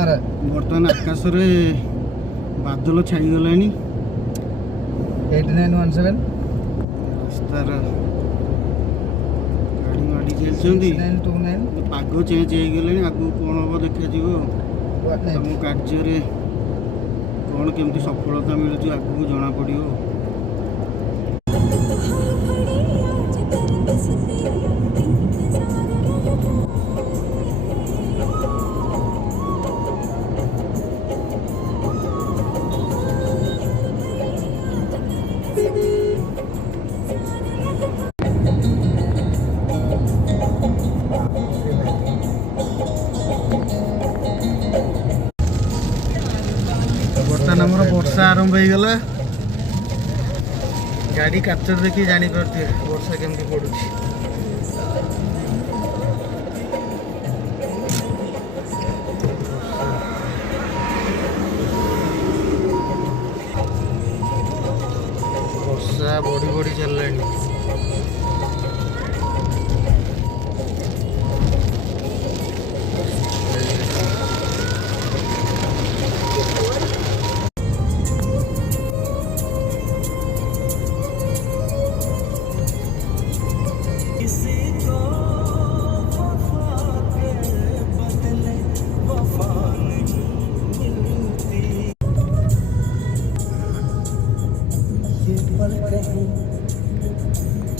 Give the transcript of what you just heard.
बर्तमान आकाश रे बादल छाईगला 8917 रास्तार गाड़ी माड़ी चलती 6929 पाग चेंज हो आगू कौन हम देखा तुम कार्य कौन केमती सफलता मिलूँ आगू जना पड़ो। बर्तमान आम वर्षा आरंभ हो गला गाड़ी काचर देखिए जापारे वर्षा केमती पड़ू। वर्षा बढ़ी बढ़ी चलनी।